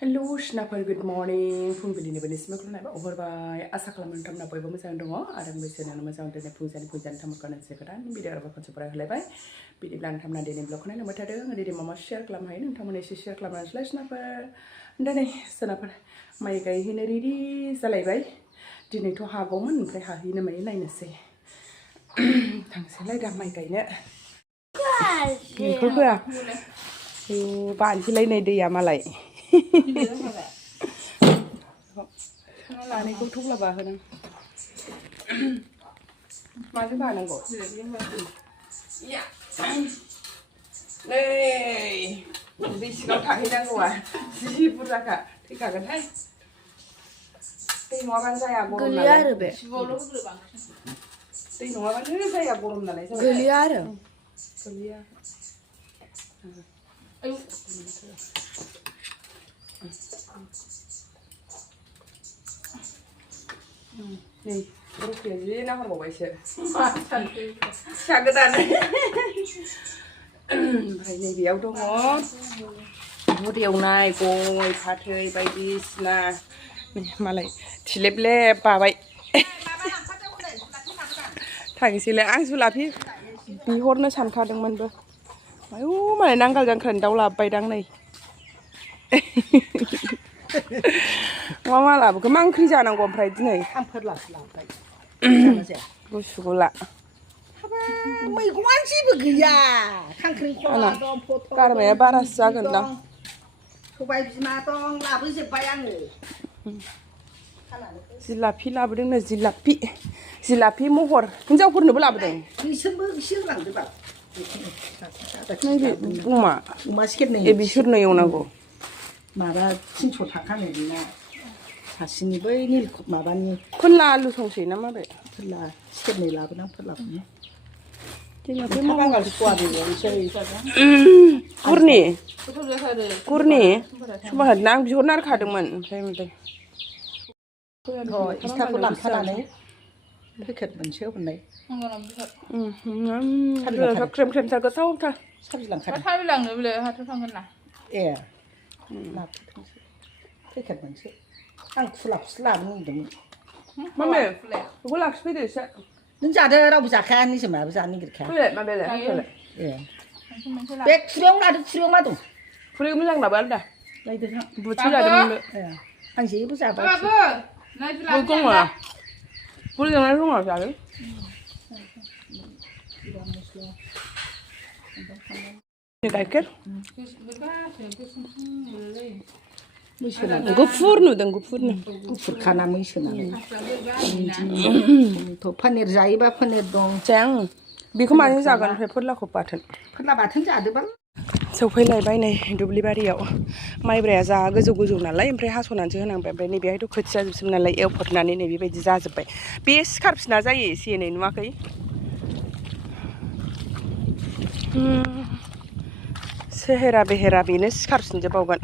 hello सिनाफोर good morning फुंबिलिनि बेनिसिम खुलुमनाय हरबाय आसा खालामो नोंथांमोना बयबो मोजाङै दङ आरो आंबो इसोरनो मोजां दिनै फुंजानि थामोरखौनोसै गोदान भिडिअ आरो खनसे फरायहोलायबाय बिदिब्ला नोंथांमोना दिनै ब्लगखौ नायलांबाय थादों आङो दिनै मा शेयार खालामनो हायो नोंथांमोना एसे शेयार खालामनानैलाय सिनाफोर दिनै सोनाफोर माइ गायहैनो रेडि जालायबाय दिनैथ' हागौमोन ओमफ्राय हाहैनो माने नायनोसै थांसैलाय दा माइ गायनो बेखौ होआ बानसैलाय नै दैया मालाय लानायखौ थब्ला बाहोदों माजों बानांगौ नै दै सिङाव थाहैनांगौआ जि बुरजाखा थैखागोनहाय दै नङाबानो जाया गरम नालाय दै नङाबानो जाया गरम नालाय गोलैया आरो गोलैया नै रुफिया जि नाहरबावबायसो फिसा गोदान ओमफ्राय नैबेयाव दङ बुद एवनाय गय फाथै बायदिसिना मालाय थिलेबलेब बाबाय थांसैलाय आं जुलाफि बिहरनो सानखादोंमोनबो आयौ मालाय नांगाल जांख्रानि दाउ लाबोबायदां नै मा लाबोखो मा ओंख्रि जानांगौ ओमफ्राय दिनै फोरलासो लाबोबाय गुसु गुला मैगङानो जेबो गैया खांख्रिखला दं पटल गारमाया बारासो जागोन दां सबाय बिमा दं लाबोजोब्बाय आङो जिलाफि लाबोदोंनो जिलाफि महर हिनजावफोरनोबो लाबोदों बिसोरबो एसे लांदो बा अमा सेरनै बिसोरनो एवनांगौ माबा 300 थाखानो बेना सासेनि बै नील माबानि फोरला आलु संसै ना माबे फोरला सेरनै लाबोनां फोरलाखौनो गुरनि समाज आं बिहरनो आरखादोंमोन ओमफ्राय इस्टाखौ लांखानानै पेकेट मोनसे हरनाय ख्रेम ख्रेमथार गोथावथार साबि लांखादों साबि लांनो बिलाय हाथायाव थांगोन ना ए लाबोथोंसै पेकेट मोनसे आं खुलाखौसो लाबोनो नागिरदोंमोन मामे बेखौ लाखिफैदो एसे नों जादो रावबो जाखाया निजोमाबो जानो नागिरखाया ए बे खुरैयावनो लादो खुरैयाव मा दं खुरै मोजां लाबो आलदा लायदो बुथि जादोंमोन आं जेबो जाबाय बुरि जानाय दङ जादों गाइखेर गुफुर नुदों गुफुरखाना मैसोनालाय पनिर जायोबा पनिर दं जाया आं बेखौ माजों जागोन ओमफ्राय फोरलाखौ फोरला बाथोन जादोबा सौफैलायबाय नै दुब्लि बारियाव माइब्राया जा गोजौ नालाय ओमफ्राय हास'नानैसो होनांबाय ओमफ्राय नैबेहायथ' खोथिया जोबसोम नालाय एवफबनानै नै बेबायदि जाजोब्बाय बे सिखारफिना जायो एसे एनै नुवाखै सेहेरा बेहेरा बेनो सिखारफिनजोबावगोन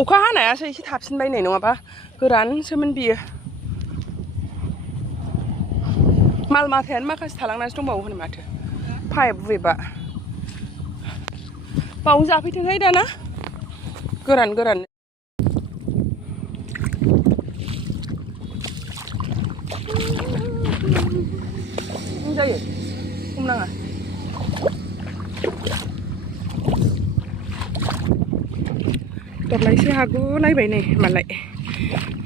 अखा हानायासो एसे थाबसिनबाय नै नङाबा गोरानसोमोन बियो माल माथायानो माखासे थालांनासो दंबावो होनो माथो पाइप बुबैबा बावनो जाफैथोंहाय दाना गोरान जायो खम नाङा दब्लायसे हागौ नायबाय नै मालाय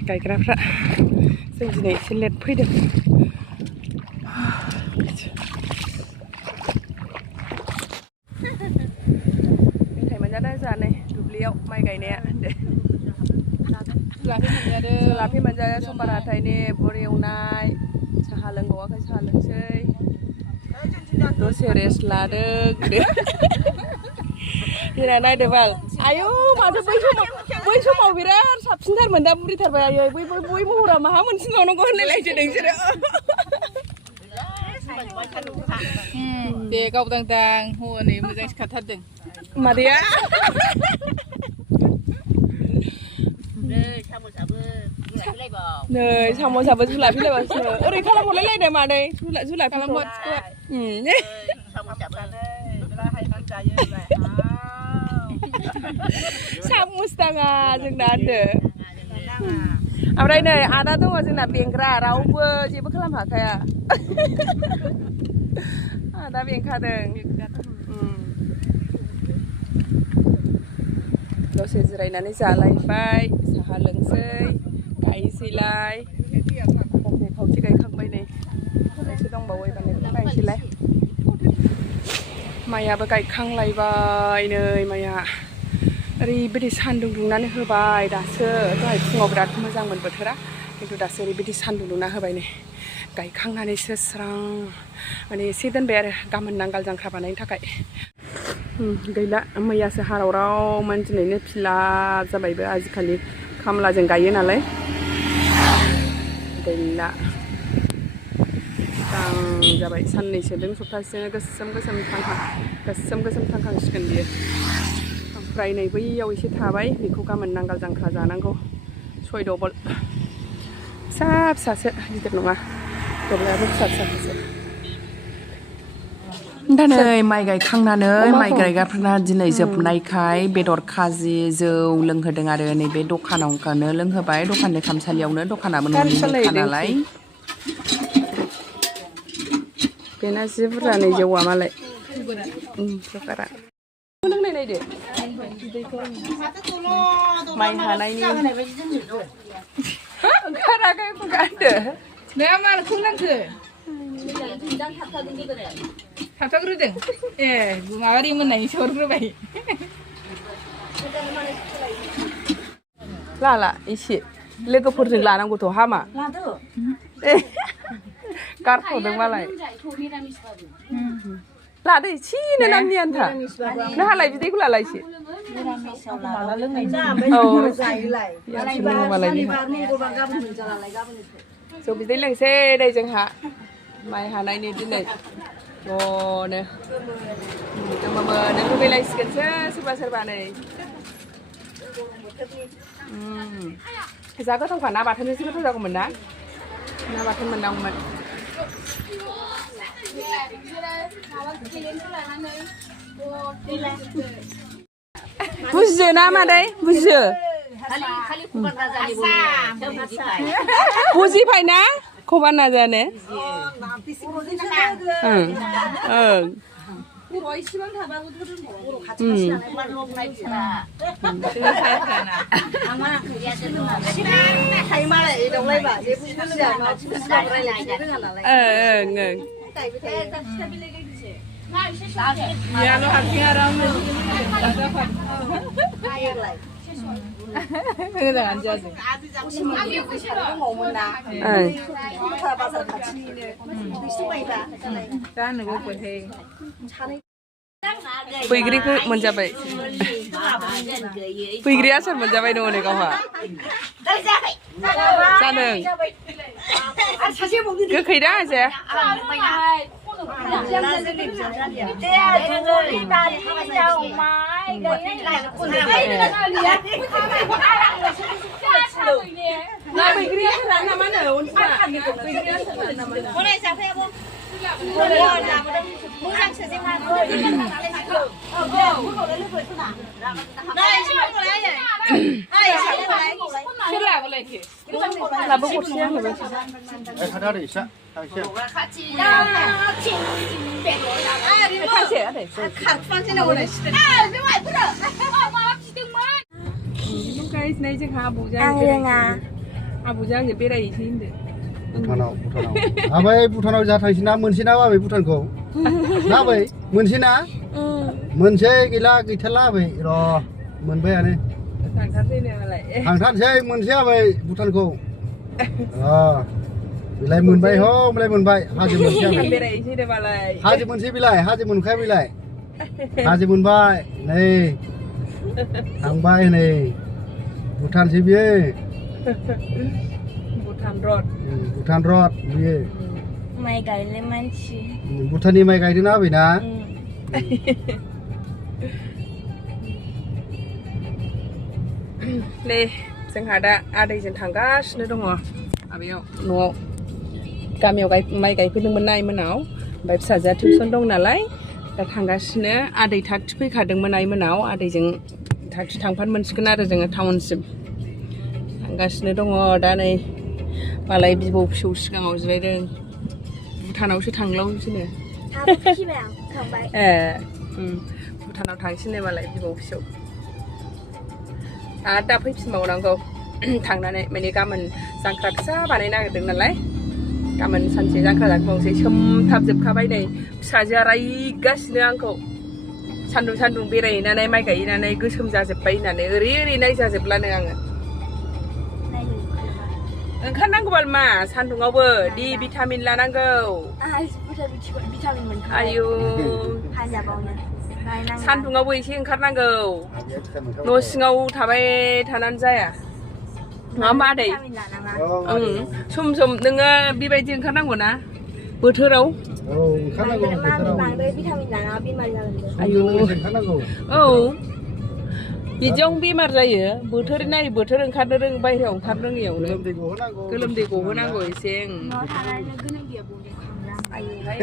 गायग्राफ्रा जों दिनै एसे लेट फैदों मेथाइ मोनजादों जोंहा नै दुब्लियाव माइ गायनाया जुलाफि मोनजादों समबार हाथायनि बर एवनाय साहा लोंबावाखै साहा लोंसै दसे रेस्ट लादों देना नायदो बाल आयौ माथो बै समाव बिराद साबसिनथारमोन दा बुरिथारबाय आयै बै महरा माहा मोनसिनबावनांगौ होनलायलायदो नोंसोरो दे गावदांदां हनै मोजां सिखारथारदों मादैया नै साम'साबो जुलाफिलायबासिनो ओरै खालामहरलायलायदो मादै जुलाफिखौ सामुस दाङा जोंना होनदो ओमफ्राय नै आदा दङ जोंना बेंग्रा रावबो जेबो खालामहाखाया आदा बेंखादों दसे जिरायनानै जालायबाय साहा लोंसै गायसैलाय दसे खावसे गायखांबाय नै एसे दंबावो एबार गायसैलाय माइयाबो गायखांलायबाय नै माइया ओरैबायदि सान्दुं दुंनानै होबाय दासो दहाय फुङाव बिराद मोजांमोन बोथोरा खिन्थु दासो ओरैबायदि सान्दुं दुंना होबाय नै गायखांनानैसो स्रां माने एसे दोनबाय आरो गाबोन नांगाल जांख्रा बानायनो थाखाय गैला मैयासो हारावरावमोन दिनैनो फिलाब जाबायबो आजिखालि खामलाजों गायो नालाय गैला स्रां जाबाय साननैसोजों सप्तासेजोंनो गोसोम गोसोम थांखांसिगोन बियो ओमफ्राय नै बैयाव एसे थाबाय बेखौ गाबोन नांगाल जांख्रा जानांगौ 6 डबल फिसा फिसासो गिदिर नङा दब्लायाबो फिसा फिसासो दा नै माइ गायखांनानै माइ गायग्राफोरना दिनै जोबनायखाय बेदर खाजि जौ लोंहोदों आरो नैबे दखानावनो लोंहोबाय दखाननि खामसालियावनो दखानाबो न'निनोखा नालाय बेना जि बुरजा नै जौआ मालाय सुगारा लोंनाय नायदो माइ हानायनि ओंखाराखै खुगादो दा माखौ लांखो थाबथाग्रोदों ए माबारि मोननायनि सहरग्रोबाय लाला एसे लोगोफोरजों लानांगौथ' हामा गारथ'दों मालाय लादो एसेनो नामनि आन्था नोंहालाय बिदैखौ लाला एसे जौ बिदै लोंसै नै जोंहा माइ हानायनि दिनै ज'नो नों लुगैलायसिगोनसो सोरबा नै जा गोथावखा ना बाथोनजोंसो गोथाव जागौमोन ना ना बाथोन मोननांगौमोन बुजियो ना मादै बुजियो बुजिबाय ना खबर नाजानो बैग्रिखौ मोनजाबाय बैग्रि आसार मोनजाबाय दङ नै गावहा जादों गोखै दा जाया आब'जों आङो बेरायहैसै होनदो भुटानाव आबै भुटानाव जा थांसै ना मोनसे ना आबै भुटानखौ ना आबै मोनसे ना मोनसे गैला गैथारला आबै र' मोनबायानो थांथारसै मोनसे आबै भुटानखौ बिलाय मोनबाय ह बिलाय मोनबाय हाजो मोनसे आबै बेरायहैसै दे बालाय हाजो मोनसे बिलाय हाजो मोनखाय बिलाय हाजो मोनबाय नै थांबाय नै भुटानसै बियो भुटान रड बियो माइ गायले मानसि भुटाननि माइ गायदोंना आबै ना नै जोंहा दा आदैजों थांगासिनो दङ माबायाव न'आव गामियाव माइ गायफैदोंमोन ना आइमोनाव ओमफ्राय फिसाजोआ टिउसन दं नालाय दा थांगासिनो आदै थाग फैखादोंमोन आइमोनाव आदैजों थांखि थांफानो मोनसिगोन आरो जोङो टाउनसिम थांगासिनो दङ दा नै मालाय बिबौ फिसौ सिगाङाव जिरायदों भुटानावसो थांलावसैनो भुटानाव थांसैनो मालाय बिबौ फिसौ आरो दा फैफिनबावनांगौ थांनानै माने गाबोन जांख्रा फिसा बानायनो नागिरदों नालाय गाबोन सानसे जांख्रा जाबावनोसै सोमथाबजोबखाबाय नै फिसाजोआ रायगासिनो आंखौ सान्दुं बेरायहैनानै माइ गायहैनानै गोसोम जाजोब्बाय होननानै ओरै नायजाजोबलानो आङो ओंखारनांगौबाल मा सान्दुङावबो दि भिटामिन लानांगौ आयु सान्दुङावबो एसे ओंखारनांगौ न' सिङाव थाबाय थानानै जाया नङा होमबा आदै सम नोङो बेबायदि ओंखारनांगौ ना बोथोराव औ बिदियावनो बेमार जायो बोथोर नायै बोथोर ओंखारनो बायहेरायाव ओंखारनो रोङियावनो गोलोमदै गहोनांगौ एसे आयुहाय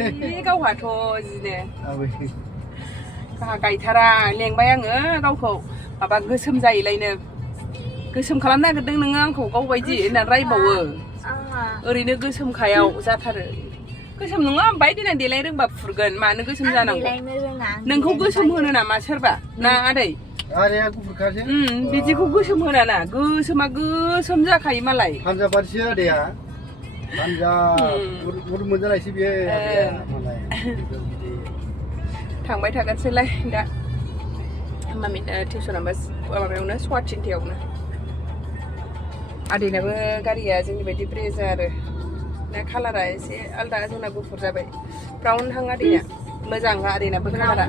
गावहाथ' जिनो गाहा गायथारा लेंबाय आङो गावखौ माबा गोसोम जायोलायनो गोसोम खालामनो नागिरदों नोङो आंखौ गावबायदि होननानै रायबावो ओरैनो गोसोमखायाव जाथारो गोसोम नङा ओमफ्राय देनां देलाय रोंबा फुरगोन मानो गोसोम जानांगौ नोंखौ गोसोम होनो नामा सोरबा ना आदै बिदिखौ गोसोम होना ना गोसोमा गोसोम जाखायो मालाय हानजा बारसियो आदैया हानजा मोनजानायसै बियो थांबाय थागोनसैलाय दा मामि टिउसनाबो माबायावनो सवाथिनथायावनो आदैनाबो गारिया जोंनि बायदि ब्रेजा आरो ना कालारा एसे आलदा जोंना गुफुर जाबाय ब्राउन हां आदैना मोजां आदैनाबो कालारा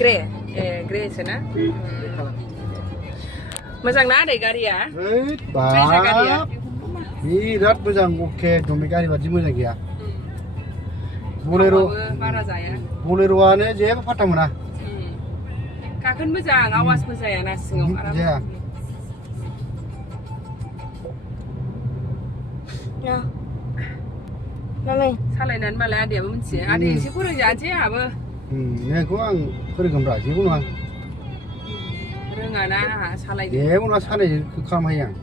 ग्रे ग्रेसो ना मोजां ना आदै गारिया बिराद मोजां अके एकदम गारि बादि मोजां गैया बारा जाया बलेर'आनो जेबो फाटा मोना गाखोनो मोजां आवाजबो जाया ना सिङाव आराम सालायनानै मालाय आदैयाबो मिथियो आदै एसे फोरोंजानोसै आंहाबो नोंखौ आं फोरोंगोनब्रा जेबो नङा रोङाना आंहा सालायनो जेबो नङा सालायनो खालामहायो आं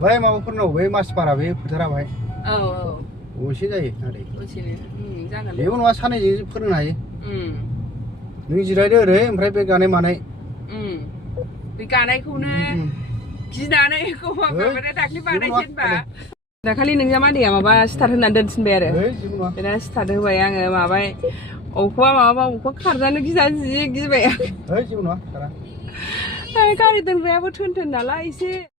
बै माबाफोरनाव बै मासपारा बे फोथारा बाहाय असे जायो आदै जेबो नङा सानैजों फोरोंनो हायो नों जिरायदो ओरै ओमफ्राय बे गानाय मानाय बे गानायखौनो गिनानै दाख्लि बानायसै होनबा दाखालि नोंजा मादैया माबा स्टार्ट होनानै दोनफिनबाय आरो बेना स्टार्ट होबाय आङो माबाय अबेखौबा खारजानो गिनानै जि गिबाय आं गारि दोनग्रायाबो थोन नालाय एसे